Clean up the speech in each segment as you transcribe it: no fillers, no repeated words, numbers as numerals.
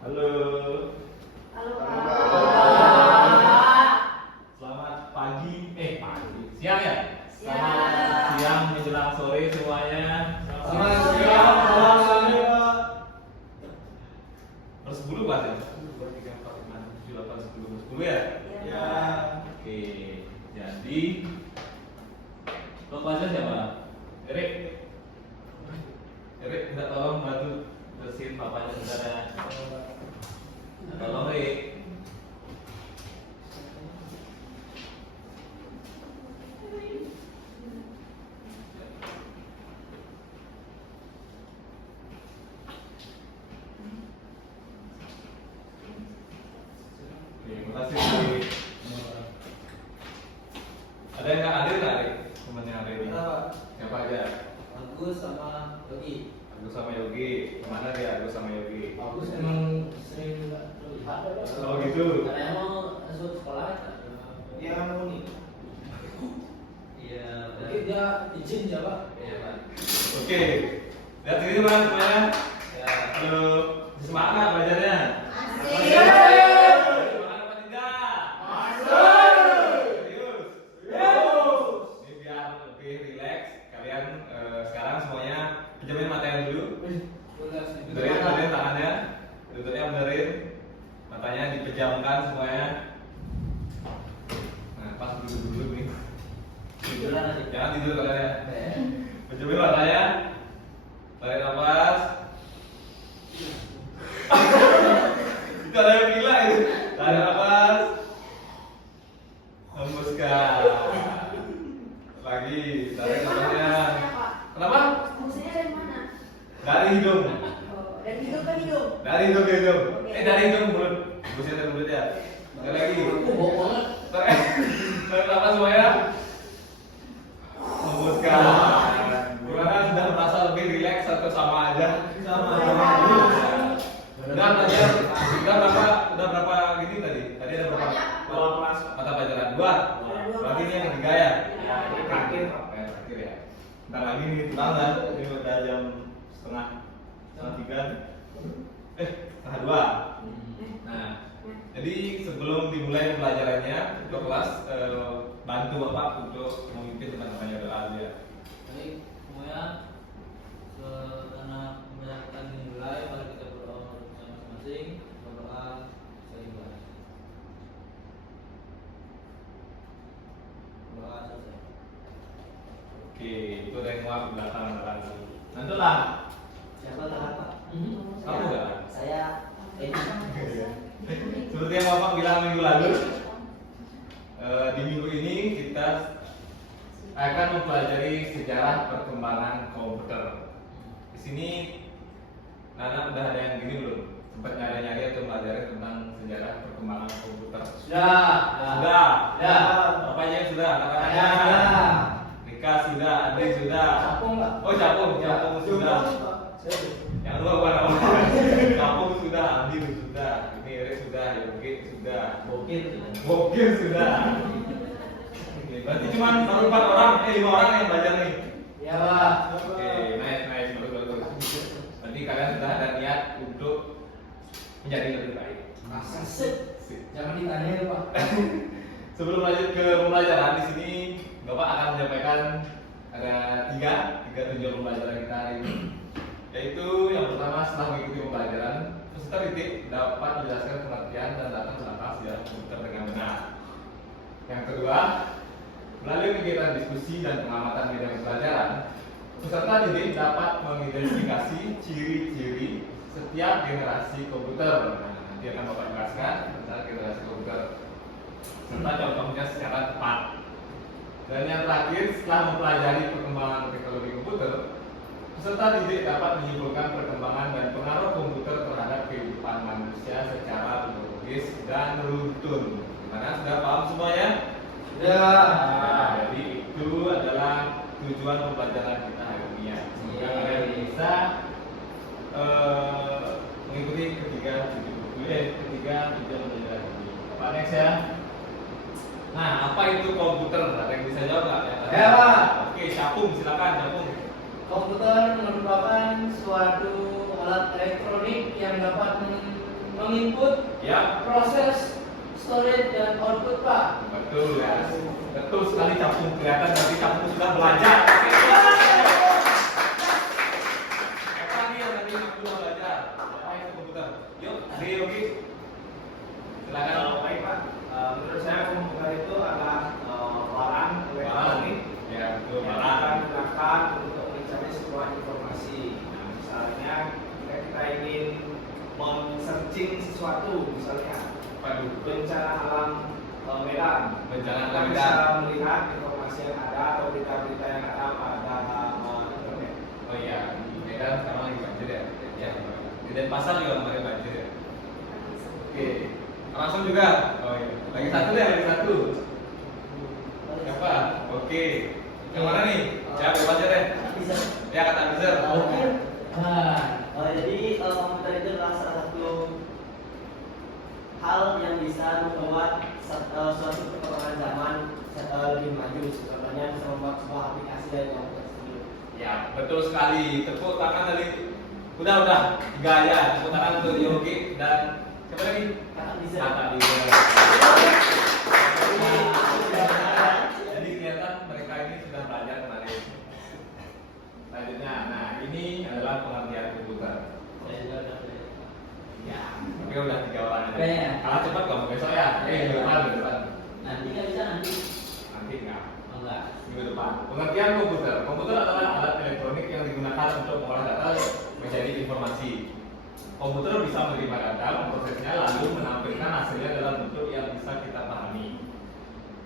Halo. Halo Halo, Kak. Selamat pagi. Siang ya? Siang. Selamat siang menjelang sore semuanya. Selamat siang, selamat sore, Pak. Per 10 Pak ya? 2, 3, 4, 5, 7, 8, 10. 10 ya? Ya. Oke. Jadi Bapak siapa? Erik. Erik, minta tolong bantu bersihin papanya sebentar ya. Tolong Erik. Oke, terima kasih. Ada yang nggak hadir nggak, Erik? Temennya hari ini? Kenapa? Siapa aja? Agus sama Yogi. Agus sama Yogi. Kemana dia Agus sama Yogi? Agus emang sering lihat ada. Oh gitu. Karena emang masuk sekolah kan. Iya mau nih. Iya. Oke dia izin ya Pak. Iya Pak. Oke. Lihat sini Mas semuanya. Ya. Halo. Semangat belajarnya. Asik. Semangat apa tidak? Serius. Ini biar lebih rileks. Kalian sekarang semuanya pejamin matanya dulu. Benerin tangannya. Lututnya benerin. Matanya dipejamkan semuanya. Nah, pas dulu nih. Tiduran aja. Jangan tidur kalian ya. Pejamin matanya. Tarik nafas. Itu ada yang gila itu. Tarik nafas. Hembuskan. Lagi tarik nafasnya. Kenapa? Maksudnya dari mana? Dari hidung. Oh, dari hidung ke hidung. Dari hidung ke hidung. Oke. Dari hidung ke mulut. Hembusnya dari mulut ya. Sekali lagi. Bohong banget. Tarik nafas semuanya. Hembuskan. Gimana sudah merasa lebih rileks atau sama aja? Sama. Udah belajar. Udah berapa gini tadi? Tadi ada berapa? Dua kelas. Mata pelajaran 2. Berarti ini yang ketiga ya? Ya, ini terakhir. Terakhir ya. Bentar lagi nih pulang kan? Ini udah jam setengah 3. Setengah 2. Nah, jadi sebelum dimulai pelajarannya, untuk kelas bantu Bapak untuk memimpin teman-temannya doa dulu ya. Jadi semuanya karena menyatakan dimulai, mari kita berdoa masing-masing. Berdoa seimbang. Doa saja. Oke, itu ada yang mau belakang lagi. Nanti lah. Siapa tahan Pak? Kamu nggak? Saya. Seperti yang Bapak bilang minggu lalu, di minggu ini kita akan mempelajari sejarah perkembangan komputer. Di sini Nana udah ada yang gini belum? Sempat nyari-nyari atau mempelajari tentang sejarah perkembangan komputer? Sudah. Sudah. Ya. Bapaknya sudah, anak-anaknya Saya sudah. Rika sudah, Andri sudah. Capung Pak. Oh Capung sudah. Yang lupa bukan apa? Capung sudah, Andi sudah, ini Erik sudah, Yogi sudah, Bokir. Bokir sudah. Oke, berarti cuma baru 4 orang, 5 orang yang belajar nih. Ya Pak. Oke, nice, bagus. Berarti kalian sudah ada niat untuk menjadi lebih baik. Asik. Jangan ditanya ya Pak. Sebelum lanjut ke pembelajaran di sini, Bapak akan menyampaikan ada tiga tujuan pembelajaran kita hari ini. Yaitu yang pertama, setelah mengikuti pembelajaran, peserta didik dapat menjelaskan pengertian dan latar belakang sejarah komputer dengan benar. Yang kedua, melalui kegiatan diskusi dan pengamatan media pembelajaran, peserta didik dapat mengidentifikasi ciri-ciri setiap generasi komputer. Nah, nanti akan Bapak jelaskan tentang generasi komputer serta contohnya secara tepat. Dan yang terakhir, setelah mempelajari perkembangan teknologi komputer, peserta didik dapat menyimpulkan perkembangan dan pengaruh komputer terhadap kehidupan manusia secara logis dan runtun. Gimana? Sudah paham semuanya? Sudah. Nah, jadi itu adalah tujuan pembelajaran kita hari ini ya. Semoga kalian bisa mengikuti ketiga tujuan pembelajaran ini. Pak next ya. Nah, apa itu komputer? Ada yang bisa jawab nggak? Ya, Pak. Oke, Capung, silakan Capung. Komputer merupakan suatu alat elektronik yang dapat menginput, Ya, proses, storage dan output Pak. betul ya. Betul sekali Capung, kelihatan tapi Capung sudah belajar. Apa nih yang tadi Capung sudah belajar? Apa itu komputer? Yuk, Adi Yogi. Silakan. Baik Pak, menurut saya komputer itu adalah barang elektronik Ya, betul. yang akan digunakan untuk mencari sebuah informasi. Nah, misalnya jika kita ingin men-searching sesuatu, misalnya Waduh, bencana alam Medan, bencana kita alam bisa Medan. melihat informasi yang ada atau berita-berita yang ada pada internet. Oh iya, di Medan sekarang lagi banjir ya. Ya, di Denpasar juga kemarin banjir ya. Oke, langsung juga. Oh iya, lagi satu deh, lagi satu. Siapa? Oke. Yang mana nih? Siapa bebas aja deh. Bisa. Ya kata Mister. Jadi komputer itu adalah salah satu hal yang bisa membuat suatu perkembangan zaman lebih maju. Contohnya bisa membuat sebuah aplikasi dari komputer tersebut. Ya, betul sekali. Tepuk tangan dari udah tiga aja. Tepuk tangan untuk Yogi dan siapa lagi? Kakak bisa. Kata Mister. Jadi kelihatan mereka ini sudah belajar kemarin. Selanjutnya, nah ini adalah pengertian komputer. Saya juga udah belajar. Ya, tapi udah tiga orang aja. Kayaknya. Kalah cepat kamu besok ya. Minggu depan. Nanti nggak bisa nanti. Nanti enggak. Oh, enggak. Minggu depan. Pengertian komputer. Komputer adalah alat elektronik yang digunakan untuk mengolah data menjadi informasi. Komputer bisa menerima data, memprosesnya, lalu menampilkan hasilnya dalam bentuk yang bisa kita pahami.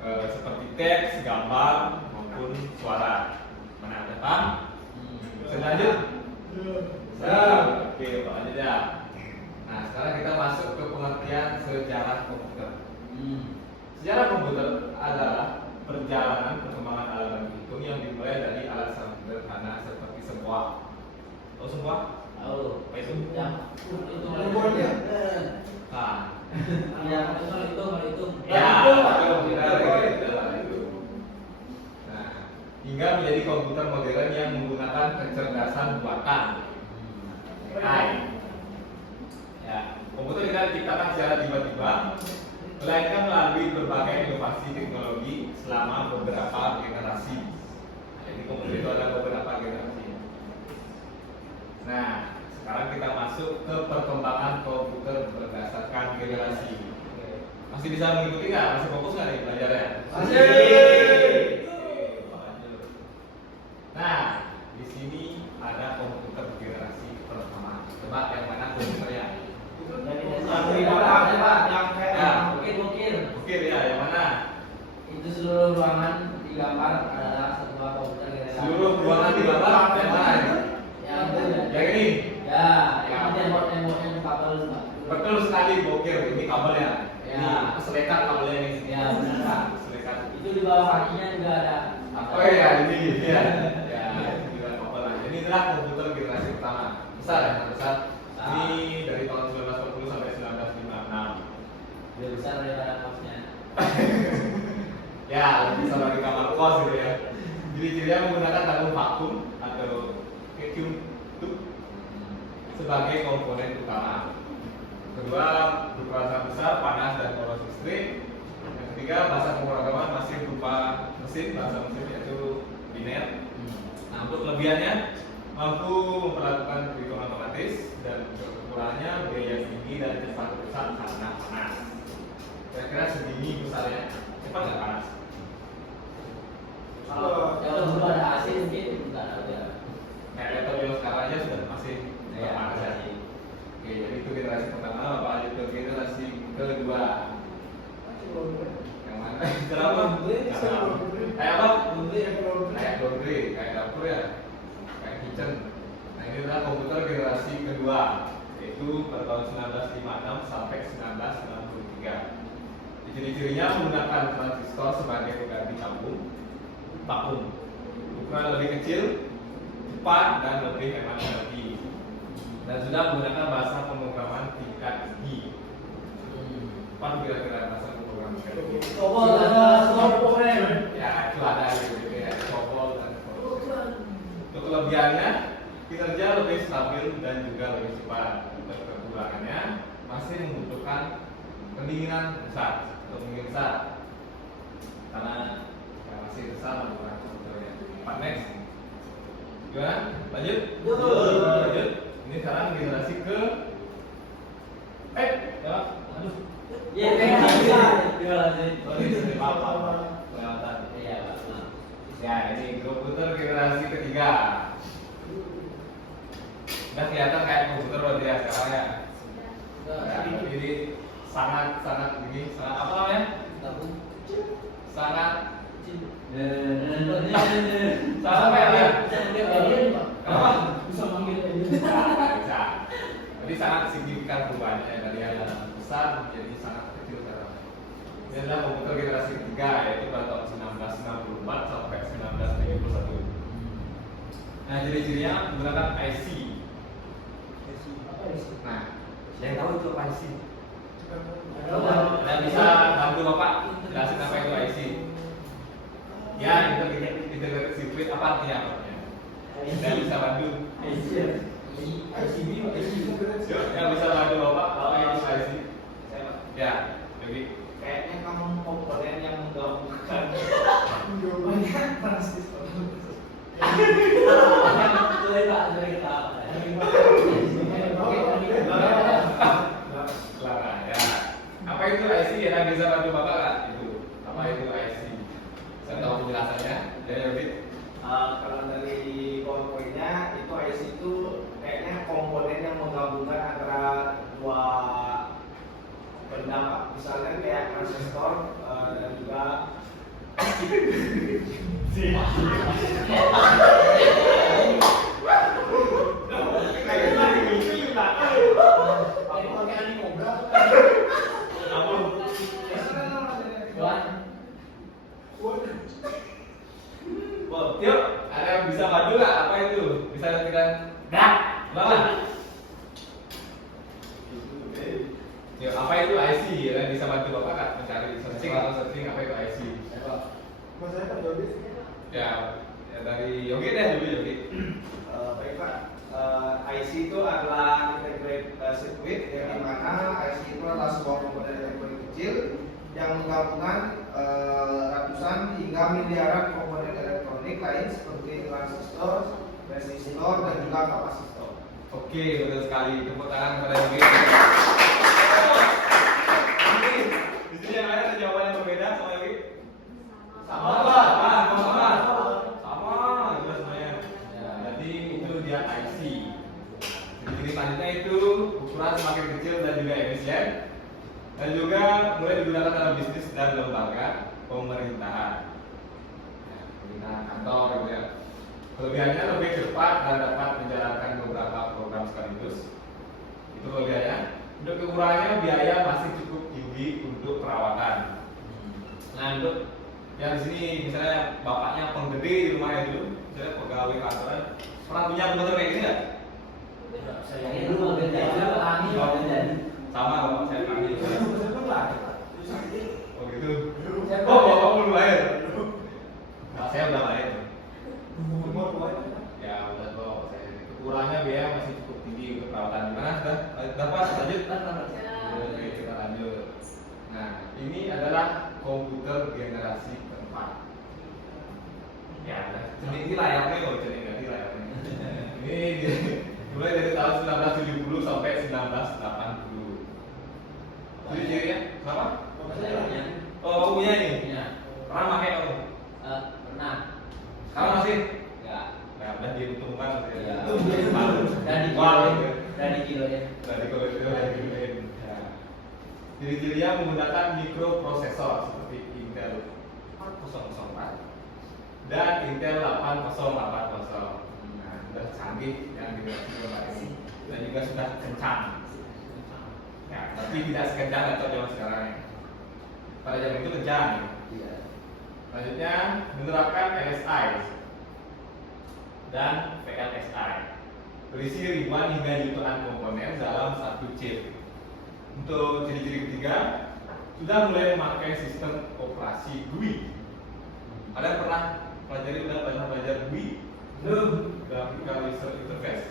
Seperti teks, gambar, maupun suara. Mana ada Pak? Selanjut. Oke, Pak lanjut ya. Nah, sekarang kita masuk ke pengertian sejarah komputer. Sejarah komputer adalah perjalanan perkembangan alat hitung yang dimulai dari alat sederhana seperti sebuah. Tahu sebuah? Tahu. Apa itu? Yang itu Nomornya. Nah, yang itu. ya, betul. Nah, hingga menjadi komputer modern yang menggunakan kecerdasan buatan. AI. Ya, komputer tidak diciptakan secara tiba-tiba, melainkan melalui berbagai inovasi teknologi selama beberapa generasi. Jadi komputer itu ada beberapa generasi. Nah, sekarang kita masuk ke perkembangan komputer berdasarkan generasi. Masih bisa mengikuti nggak? Masih fokus nggak nih belajarnya? Masih. Oke, lanjut. Nah, di sini ada komputer generasi pertama. Tebak yang mana komputernya? Yang di belakang Pak, yang Ya. kayak Mungkin. Oke ya, yang mana? Itu seluruh ruangan digambar adalah sebuah komputer generasi. Seluruh ruangan di bawah yang mana? Yang itu ya. Yang ini. Ya, yang tembok-temboknya kabel Pak. Betul sekali, bokir. Ini kabelnya. Ya. Ini selekat kabelnya ini. Ya, benar Pak. Selekat. Itu di bawah kakinya juga ada. Oh ya, ini ya. Ya, ini juga kabel. Jadi inilah komputer generasi pertama. Besar ya, besar. Ini dari tahun 1940 sampai 1956. Dia besar daripada mouse-nya. Ya, lebih besar dari kamar kos gitu ya. Ciri-cirinya menggunakan tabung vakum atau vacuum tube sebagai komponen utama. Kedua, berukuran sangat besar, panas dan poros listrik. Yang ketiga, bahasa pemrograman masih berupa mesin, bahasa mesin yaitu biner. Nah, untuk kelebihannya mampu memperlakukan perhitungan otomatis dan kekurangannya biaya tinggi dan cepat rusak karena panas. Kira-kira segini besarnya, cepat nggak panas? kalau Kalau dulu ada AC mungkin enggak ada. Kayak laptop yang sekarang aja sudah masih Ya, panas ya. Oke, jadi itu generasi pertama, Bapak lanjut ke generasi kedua. Yang mana? Kenapa? Kayak apa? Kayak laundry, kayak dapur ya, kayak kitchen. Nah ini adalah komputer generasi kedua, yaitu pada tahun 1956 sampai 1963. Ciri-cirinya menggunakan transistor sebagai pengganti vakum, ukuran lebih kecil, cepat dan lebih hemat energi, dan sudah menggunakan bahasa pemrograman tingkat tinggi. Apa kira-kira bahasa pemrograman tingkat tinggi? Ya itu ada gitu ya, COBOL dan COBOL. Untuk kelebihannya, kinerja lebih stabil dan juga lebih cepat. Untuk kekurangannya, masih pendinginan besar atau pendingin besar karena ya, masih besar bukan komputernya. Pak next, gimana? Lanjut? Lanjut. Ini sekarang generasi ke ya, aduh. Ya, lanjut. Oh, ini sudah apa? Kelewatan. Iya, Pak. Ya, ini komputer generasi ketiga. Udah kelihatan kayak komputer luar biasa sekarang ya. Ya, jadi sangat ini sangat apa namanya? Sangat sangat apa ya? Apa? Bisa manggil Bisa. Jadi sangat signifikan perubahannya dari yang besar menjadi sangat kecil sekarang. Ini adalah komputer generasi ketiga yaitu pada tahun 1994 sampai 1971. Nah, ciri-cirinya menggunakan IC. Nah, yang tahu itu apa IC? Dan bisa bantu Bapak jelasin apa itu IC? Ya, integrated circuit apa artinya? Dan bisa bantu. Yuk, yang bisa bantu Bapak apa itu IC? Ya, jadi Kayaknya kamu komponen yang menggabungkan banyak transistor. Selama ya. Apa itu IC? Yang bisa bantu Bapak kan? Itu. Apa itu IC? Saya tahu penjelasannya. Ya, Yobit. Kalau dari PowerPoint-nya itu IC itu kayaknya komponen yang menggabungkan antara dua benda, Pak. Misalnya kayak transistor dan juga Yuk, ada yang bisa bantu nggak? Apa itu? Bisa kita lawan. Yuk, apa itu IC? Yang bisa bantu Bapak nggak mencari searching atau searching apa itu IC? Ya, dari Yogi deh dulu Yogi. baik Pak. IC itu adalah integrated circuit yang dimana IC itu adalah sebuah komponen elektronik kecil yang menggabungkan ratusan hingga miliaran komponen elektronik lain seperti transistor, resistor, dan juga kapasitor. Oke, betul sekali. Tepuk tangan kepada Yogi. Ini di sini yang ada jawaban yang berbeda sama Yogi. Sama, jelas semuanya. Ya, jadi itu dia IC. Jadi selanjutnya itu ukuran semakin kecil dan juga efisien, dan juga mulai digunakan dalam bisnis dan lembaga pemerintahan. Ya, pemerintahan kantor gitu ya. Kelebihannya lebih cepat dan dapat menjalankan beberapa program sekaligus. Itu kelebihannya. Untuk kekurangannya biaya masih cukup tinggi untuk perawatan. Nah, untuk yang di sini misalnya bapaknya penggede di rumahnya dulu, misalnya pegawai kantoran, pernah punya komputer kayak gini nggak? Saya dulu mau jadi Sama bapak saya kami. Oh gitu. Oh bapak belum lahir. Nah, saya udah lahir. Ya udah tua bapak saya. Kekurangannya biaya masih cukup tinggi untuk perawatan. Gimana? Dapat lanjut? Oke, kita lanjut. Nah, ini adalah komputer generasi keempat. Ya, ini layarnya kok jadi ganti layarnya. Ini mulai dari tahun 1970 sampai 1980. Jadi cirinya kenapa? Oh, punya ini. Pernah pakai kamu? Pernah. Kamu masih? Enggak. Nah, udah diuntungkan. Iya. Dan dikiloin. Ciri-cirinya menggunakan mikroprosesor seperti Intel 404 dan Intel 8080. Nah, sudah canggih yang generasi keempat ini dan juga sudah kencang. Ya, tapi tidak sekencang atau zaman sekarang ya. Pada zaman itu kencang. Iya. Selanjutnya menerapkan LSI dan VLSI, berisi ribuan hingga jutaan komponen dalam satu chip. Untuk ciri-ciri ketiga, sudah mulai memakai sistem operasi GUI. Ada yang pernah belajar GUI? Belum. Graphical User Interface.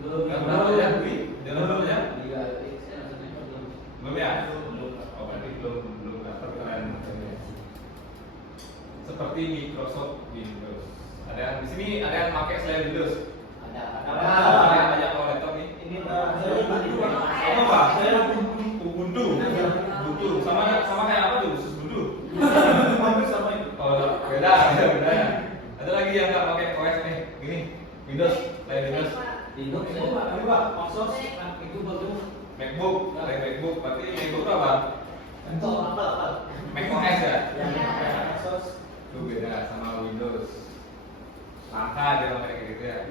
Belum. Nggak pernah belajar GUI? Jangan belum ya? Iya, Belum ya? belum. seperti Microsoft Windows. Ada yang di sini ada yang pakai selain Windows? Ada. Ada banyak kalau laptop nih. Ini Apa Pak? Ubuntu. Ubuntu. Sama kayak apa tuh? Sus Ubuntu. Hampir sama itu. Oh, beda. Ada lagi yang nggak pakai OS nih, gini, Windows, selain Windows. Windows itu Pak, Microsoft itu baru MacBook, selain MacBook, berarti MacBook apa? untuk apa? Mac OS ya? Microsoft. Itu beda sama Windows. Langka dia pakai kayak gitu ya.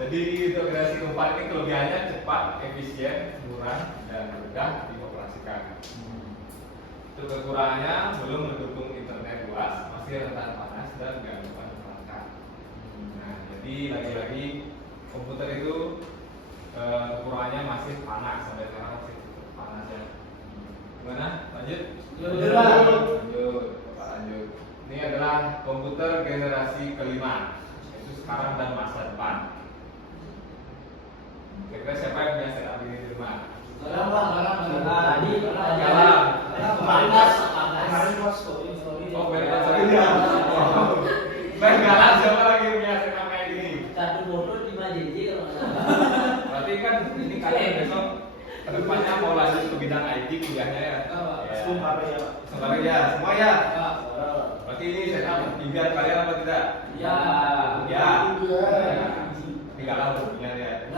Jadi untuk generasi keempat ini kelebihannya cepat, efisien, murah, dan mudah dioperasikan. Untuk kekurangannya belum mendukung internet luas, masih rentan panas dan gangguan perangkat. Nah, jadi lagi-lagi komputer itu kekurangannya masih panas sampai sekarang masih panas ya. Gimana? Lanjut? Lanjut. Ini adalah komputer generasi kelima, yaitu sekarang dan masa depan. Kira-kira siapa yang punya setup ini di rumah? Oh, sorry ya. Baik, galas siapa lagi yang punya setup kayak gini? satu motor 5 JJ kalau nggak salah. Berarti kan ini kalian besok kedepannya mau lanjut ke bidang IT kuliahnya ya? Sebentar ya, semua ya. Berarti ini setup impian kalian apa tidak? Ya. Ya. Ini galau punya ya.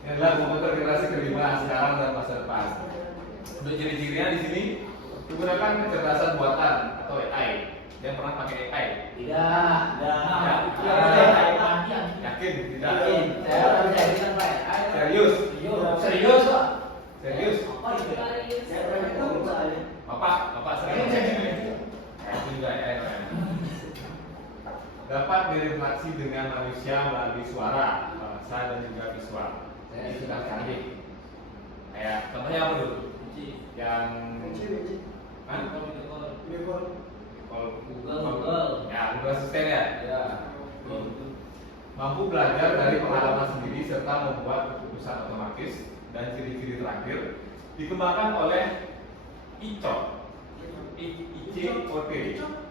Ini adalah komputer generasi kelima sekarang dan masa depan. Untuk ciri-cirinya di sini digunakan kecerdasan buatan atau AI. Yang pernah pakai AI? Tidak. Yakin? Tidak. Saya udah bisa bilang Pak. Serius? Serius Pak. Serius? Apa itu? Bapak serius? Itu juga AI namanya. Dapat berinteraksi dengan manusia melalui suara, bahasa dan juga visual. Jadi sudah canggih. Kayak contohnya apa dulu? Yang Google. Ya, Google Assistant ya. Mampu belajar dari pengalaman sendiri serta membuat keputusan otomatis, dan ciri-ciri terakhir dikembangkan oleh ICOT,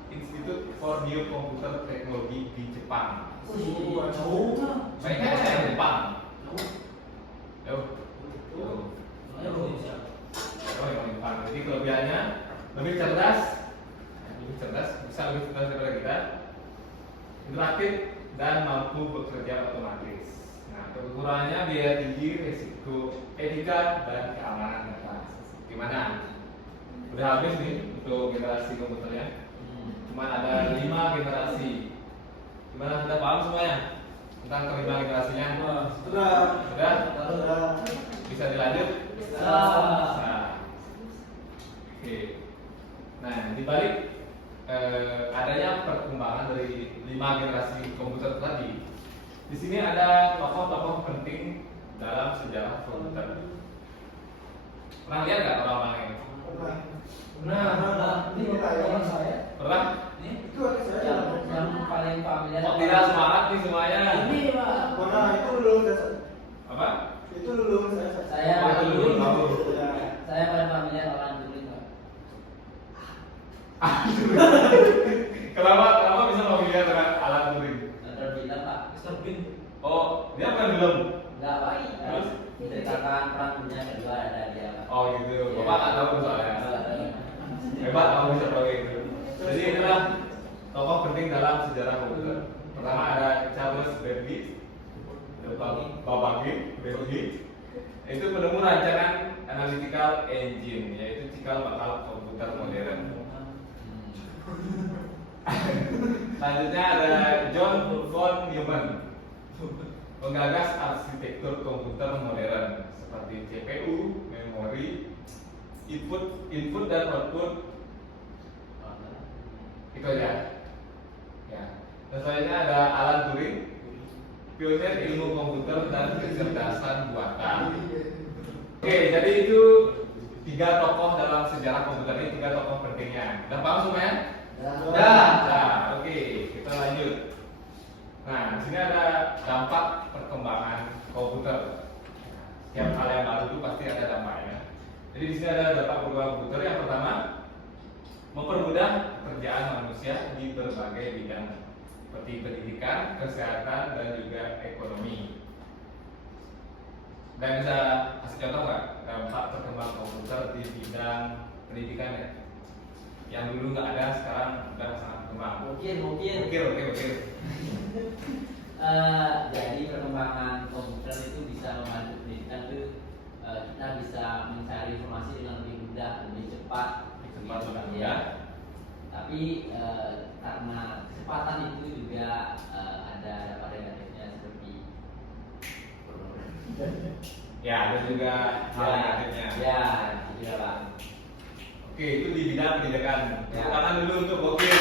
Institute for New Computer Technology di Jepang. Baiknya saya Jepang. Jauh. Oh, yang Jepang. Jadi kelebihannya lebih cerdas, bisa lebih cerdas daripada kita, interaktif, dan mampu bekerja otomatis. Nah, kekurangannya biaya tinggi, risiko etika, dan keamanan data. Gimana? Udah habis nih untuk generasi komputernya. Cuma ada 5 generasi. Gimana, sudah paham semuanya tentang kelima generasinya? Sudah? Bisa dilanjut? Bisa. Oke. Nah, dibalik adanya perkembangan dari 5 generasi komputer tadi, di sini ada tokoh-tokoh penting dalam sejarah komputer. Pernah lihat nggak orang-orang ini? Ini teman saya. Pernah? Ini yang paling familiar. Kok tidak semangat nih semuanya? Ini Pak. Apa? Saya Oh, itu dulu. Saya paling familiar Alan Turing Pak. Kenapa bisa familiar dengan Alan Turing? Terbilang Pak. Oh, dia bukan film. Enggak Pak. Terus? Menceritakan perang dunia kedua ada dia Pak. Oh gitu. Bapak nggak tahu soalnya. Hebat kamu bisa pakai itu. Jadi inilah tokoh penting dalam sejarah komputer. Pertama ada Charles Babbage, itu penemu rancangan analytical engine, yaitu cikal bakal komputer modern. Selanjutnya ada John von Neumann, penggagas arsitektur komputer modern seperti CPU, memori, input dan output. Itu aja. Ya. Dan selanjutnya ada Alan Turing, pionir ilmu komputer dan kecerdasan buatan. Oke, jadi itu 3 tokoh dalam sejarah komputer ini, 3 tokoh pentingnya. Udah paham semuanya? Sudah. Nah, oke, kita lanjut. Nah, di sini ada dampak perkembangan komputer. Setiap hal yang baru itu pasti ada dampaknya. Jadi di sini ada dampak perubahan komputer. Yang pertama, mempermudah pekerjaan manusia di berbagai bidang seperti pendidikan, kesehatan, dan juga ekonomi. Dan bisa kasih contoh nggak dampak perkembangan komputer di bidang pendidikan ya? Yang dulu nggak ada, sekarang sudah sangat berkembang. Mungkin. Oke. Jadi perkembangan komputer itu bisa membantu pendidikan itu, kita bisa mencari informasi dengan lebih mudah, lebih cepat. Ya. Tapi karena kecepatan itu juga ada dampak negatifnya seperti Ya, ada juga hal negatifnya. Ya, iya Pak. Oke, itu di bidang pendidikan. Ya. Tepuk tangan dulu untuk Bokir.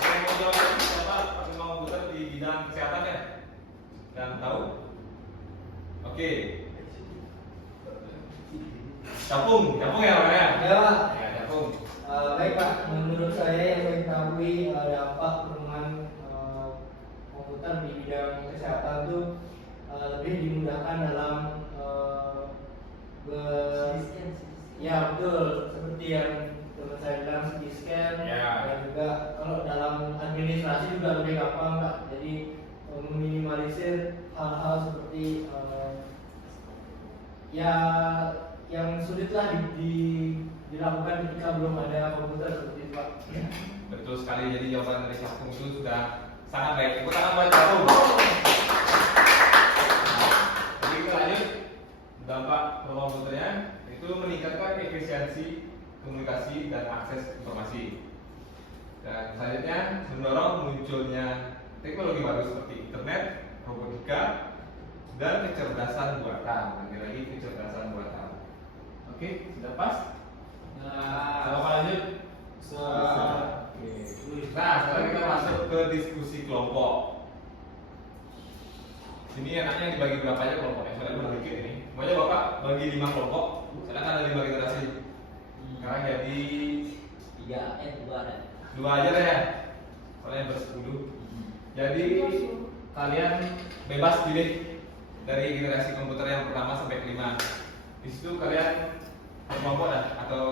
Ada yang mau jawab apa perkembangan komputer di bidang kesehatan ya? Dan tahu? Oke. Capung ya namanya? Ya Pak. Ya, capung. Baik Pak, menurut saya yang saya ketahui dampak perkembangan komputer di bidang kesehatan itu lebih dimudahkan dalam ya betul, seperti yang teman saya bilang CT scan, Ya. dan juga kalau dalam administrasi juga lebih gampang Pak. Jadi meminimalisir hal-hal seperti ya yang sulitlah dilakukan ketika belum ada komputer seperti itu Pak. Betul sekali. Jadi jawaban dari capung itu sudah sangat baik. Tepuk tangan buat capung. Jadi kita lanjut. Dampak perkembangan komputernya itu meningkatkan efisiensi komunikasi dan akses informasi. Dan selanjutnya mendorong munculnya teknologi baru seperti internet, robotika, dan kecerdasan buatan. Lagi-lagi kecerdasan buatan. Oke, sudah pas? Selamat lanjut. Oke. Nah, sekarang kita masuk ke diskusi kelompok. Sini enaknya dibagi berapa aja kelompoknya? Soalnya sedikit ini. Pokoknya Bapak bagi 5 kelompok. Sedangkan ada 5 generasi. Sekarang jadi 2 ada. 2 aja deh ya. Soalnya bersepuluh. Jadi kalian bebas pilih dari generasi komputer yang pertama sampai ke-5. Di situ kalian kelompok dah atau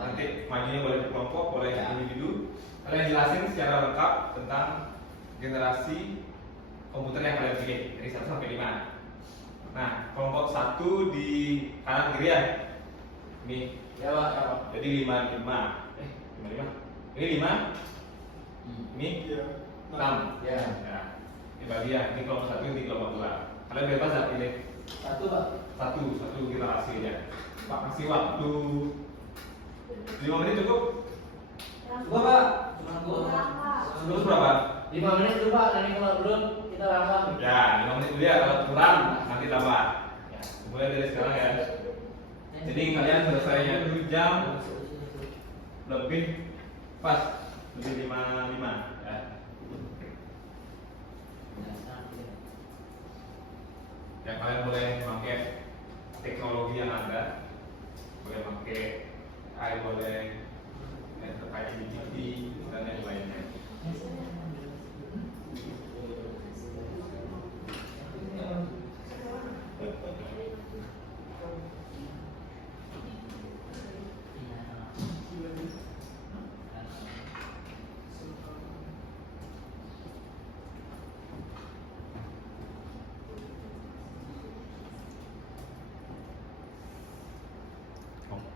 nanti majunya boleh kelompok, boleh individu. Kalian jelasin secara lengkap tentang generasi komputer yang kalian pilih dari 1 sampai 5. Nah, kelompok 1 di kanan kiri ya. Ini Ya Pak, ya Pak. jadi 55. 55. Ini 5. Ini 6. Ya. Nah, ini bagi ya. Ini kelompok 1, ini kelompok 2. Kalian bebas lah pilih Satu Pak. satu generasi ya. Pak kasih waktu 5 menit cukup? Coba Pak. Terus berapa? 5 menit dulu Pak, nanti kalau belum kita tambah. Ya, 5 menit dulu ya. Kalau kurang nanti tambah. Ya, mulai dari sekarang ya. Jadi kalian selesainya itu jam lebih pas, lebih 55 ya. Ya, kalian boleh pakai teknologi yang ada, boleh pakai AI, boleh yang terkait GPT dan yang lainnya.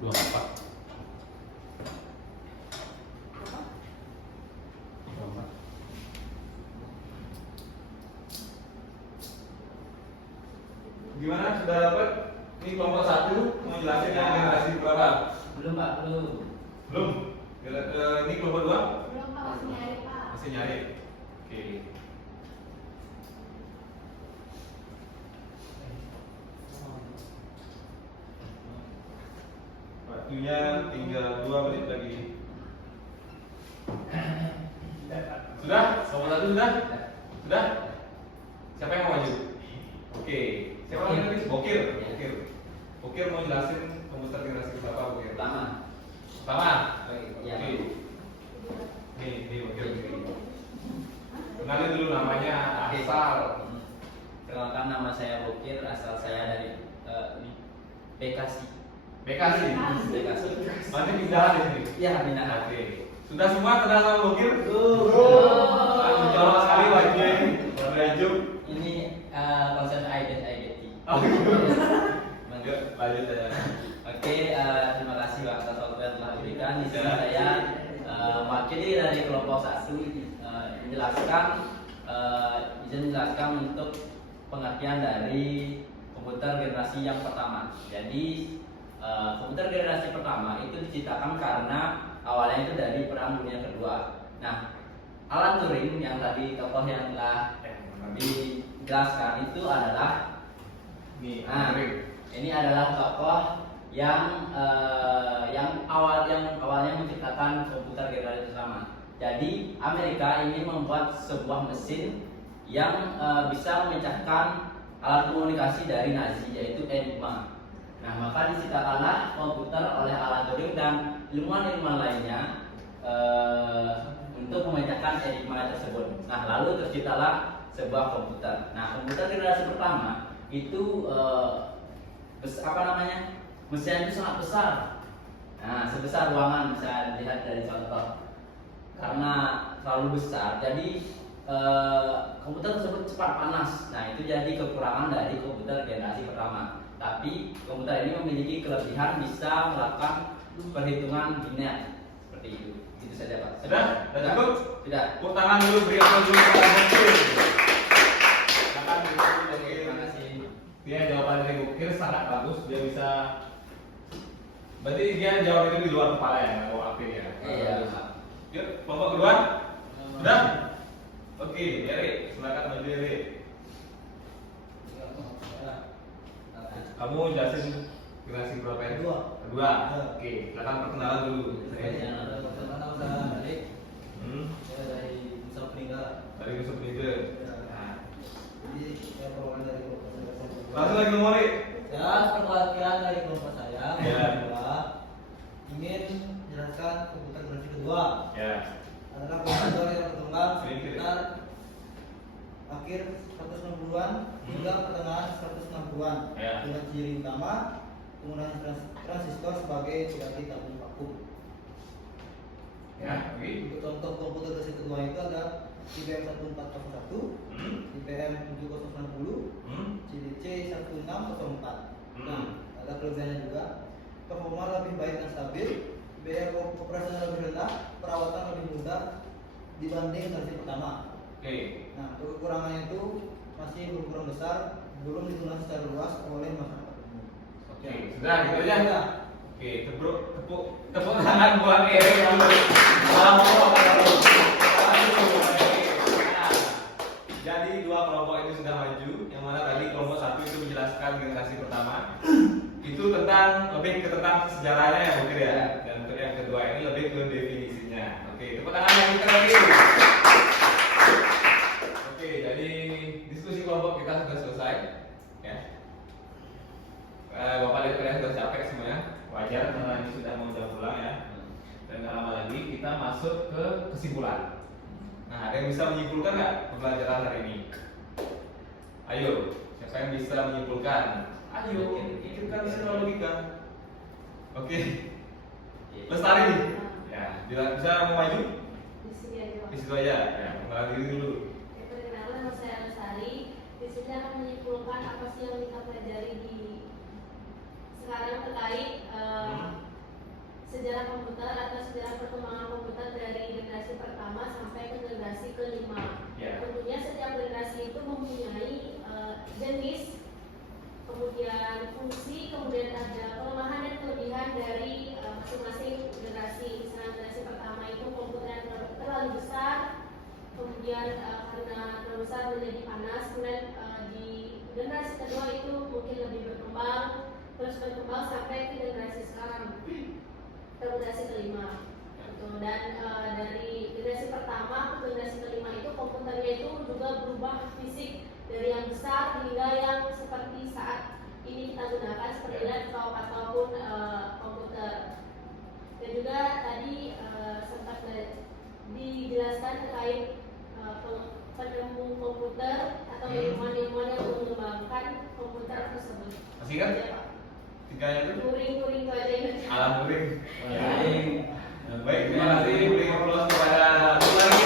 Belum apa? Gimana, sudah dapat? Ini kelompok 1 mau jelasin yang generasi berapa? Belum Pak, belum. Belum? Ini kelompok 2? Belum Pak, masih nyari Pak. Masih nyari? Oke. Waktunya tinggal 2 menit lagi. Sudah? Kelompok 1 sudah? Sudah? Siapa yang mau maju? Oke. Siapa yang mau Bokir? Bokir mau jelasin komputer generasi berapa Bokir? Pertama. Pertama? Ya. Oke. Ini Bokir. Kenalin dulu namanya, asal. Perkenalkan, nama saya Bokir, asal saya dari Bekasi. Bekasi. Bekasi. Nanti pindahan di sini. Ya, pindahan. Oke. Sudah semua kenal sama Bokir? Mencolok sekali wajahnya ini. Berajub. Ini konsen identity. Oh, gitu. Lanjut aja. Oke, terima kasih Pak atas waktu yang telah diberikan. Di sini saya mewakili dari kelompok 1 izin menjelaskan untuk pengertian dari komputer generasi yang pertama. Jadi komputer generasi pertama itu diciptakan karena awalnya itu dari Perang Dunia Kedua. Nah, Alan Turing yang tadi tokoh yang telah dijelaskan itu adalah ini adalah tokoh yang awalnya menciptakan komputer generasi pertama. Jadi Amerika ingin membuat sebuah mesin yang bisa memecahkan alat komunikasi dari Nazi, yaitu Enigma. Nah, maka diciptakanlah komputer oleh Alan Turing dan ilmuwan-ilmuwan lainnya untuk memecahkan Enigma tersebut. Nah, lalu terciptalah sebuah komputer. Nah, komputer generasi pertama itu mesin itu sangat besar. Nah, sebesar ruangan, bisa dilihat dari contoh. Karena terlalu besar, jadi komputer tersebut cepat panas. Nah, itu jadi kekurangan dari komputer generasi pertama. Tapi komputer ini memiliki kelebihan bisa melakukan perhitungan biner seperti itu. Itu saja, Pak. Sudah? Sudah cukup? Sudah. Tepuk tangan dulu, beri aplaus dulu kepada Bokir. Silakan Bokir. Terima kasih. Dia jawaban dari Bokir sangat bagus. Dia bisa. Berarti dia jawab itu di luar kepala ya, nggak mau aktif ya. Iya. Yuk, kelompok kedua. Sudah? Oke, Erik, silakan maju Erik. Kamu jelasin generasi berapa ya? Kedua. Oke, silakan perkenalan dulu. Nama saya Alik. Saya dari Nusa Peninggalan. Dari Yusuf Leader. Jadi saya perwakilan dari kelompok saya. Langsung lagi ngomong Erik. Saya perwakilan dari kelompok saya. Ya. Kedua, ingin menjelaskan komputer generasi kedua. Ya. Adalah komputer yang berkembang Sedikit. sekitar akhir 160-an hingga pertengahan 160-an Ya. dengan ciri utama penggunaan transistor sebagai pengganti tabung vakum. Ya, oke. Untuk contoh komputer generasi kedua itu ada IBM 1401, IBM 7060, CDC 1604. Nah, ada kelebihannya juga. Performa lebih baik dan stabil, biaya operasional lebih rendah, perawatan lebih mudah dibanding generasi pertama. Oke. Nah, untuk kekurangannya itu masih berkurang besar, belum digunakan secara luas oleh masyarakat umum. Oke, sudah gitu aja. Ya. Oke, tepuk tangan buat Erik dulu. Jadi dua kelompok itu sudah maju. Yang mana tadi kelompok 1 itu menjelaskan generasi pertama. Itu tentang sejarahnya ya mungkin ya. Dan untuk yang kedua ini lebih ke definisinya. Oke, tepuk tangan yang terakhir. Oke, jadi diskusi kelompok kita sudah selesai. Ya. Bapak lihat kalian sudah capek semuanya. Wajar karena ini sudah mau jam pulang ya. Dan gak lama lagi kita masuk ke kesimpulan. Nah, ada yang bisa menyimpulkan nggak pembelajaran hari ini? Ayo, siapa yang bisa menyimpulkan? Ayo, pikirkan secara logika. Oke. Lestari. Ya, bisa mau maju? Di sini aja, Pak. Di situ aja. Ya, mengenal diri dulu. Ya, perkenalkan nama saya Lestari. Di sini akan menyimpulkan apa sih yang kita pelajari di sekarang terkait sejarah komputer atau sejarah perkembangan komputer dari generasi pertama sampai ke generasi kelima. Ya. Tentunya setiap generasi itu mempunyai jenis, kemudian fungsi, kemudian ada kelemahan dan kelebihan dari masing-masing generasi. Misalnya generasi pertama itu komputer yang terlalu besar, kemudian karena terlalu besar menjadi panas, kemudian di generasi kedua itu mungkin lebih berkembang, terus berkembang sampai ke generasi sekarang, ke generasi kelima. Gitu. Dan dari generasi pertama ke generasi kelima itu komputernya itu juga berubah fisik dari yang besar hingga yang seperti saat ini kita gunakan seperti laptop ataupun komputer. Dan juga tadi sempat dijelaskan terkait penemu komputer atau ilmuwan-ilmuwan yang mengembangkan komputer tersebut. Masih kan? Ya, Pak. Tiganya itu? Kuring-kuring itu aja ingat. Alam kuring. Ya. Baik, terima kasih. Beri aplaus kepada Ibu lagi.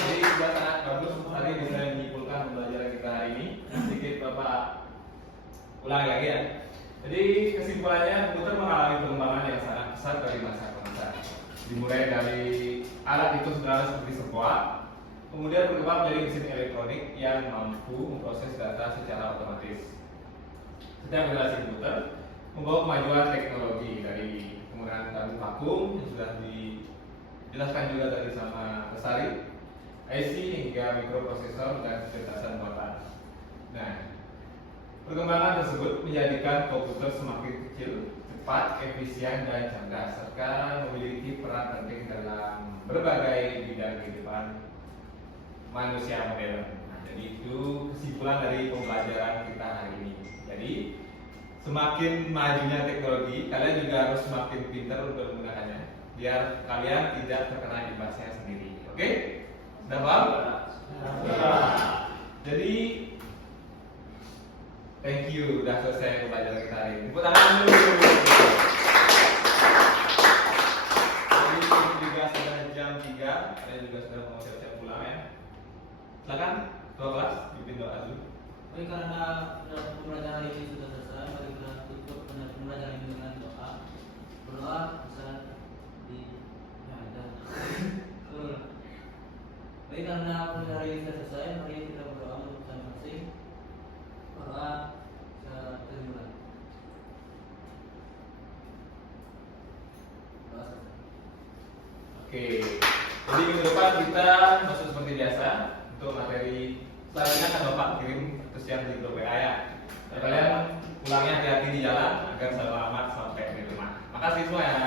Jadi sudah sangat bagus tadi bisa menyimpulkan pembelajaran kita hari ini. Sedikit Bapak ulangi lagi ya. Jadi kesimpulannya komputer mengalami perkembangan yang sangat pesat dari masa ke masa. Dimulai dari alat itu sederhana seperti sebuah, kemudian berkembang menjadi mesin elektronik yang mampu memproses data secara otomatis. Setiap generasi komputer membawa kemajuan teknologi dari penggunaan tabung vakum yang sudah dijelaskan juga tadi sama Lestari, IC hingga mikroprosesor dan kecerdasan buatan. Nah, perkembangan tersebut menjadikan komputer semakin kecil, cepat, efisien, dan cerdas, serta memiliki peran penting dalam berbagai bidang kehidupan manusia modern. Nah, jadi itu kesimpulan dari pembelajaran kita hari ini. Jadi semakin majunya teknologi, kalian juga harus semakin pintar untuk menggunakannya, biar kalian tidak terkena imbasnya sendiri. Oke? Sudah paham? Jadi thank you, udah selesai pembelajaran kita hari ini. Tepuk tangan dulu. Jadi ini juga sudah jam 3, kalian juga sudah mau siap-siap pulang ya. Silakan, ketua kelas, pimpin doa dulu. Baik, karena pembelajaran hari ini sudah selesai, mari kita tutup pembelajaran ini dengan doa. Berdoa bisa di ada. Baik, karena pembelajaran hari ini sudah selesai, mari kita berdoa untuk masing-masing. Berdoa dimulai. Oke, jadi minggu depan kita masuk seperti biasa untuk materi selanjutnya akan Bapak kirim terus yang di grup WA ya. Dan kalian pulangnya hati-hati di jalan agar selamat sampai di rumah. Makasih semua ya.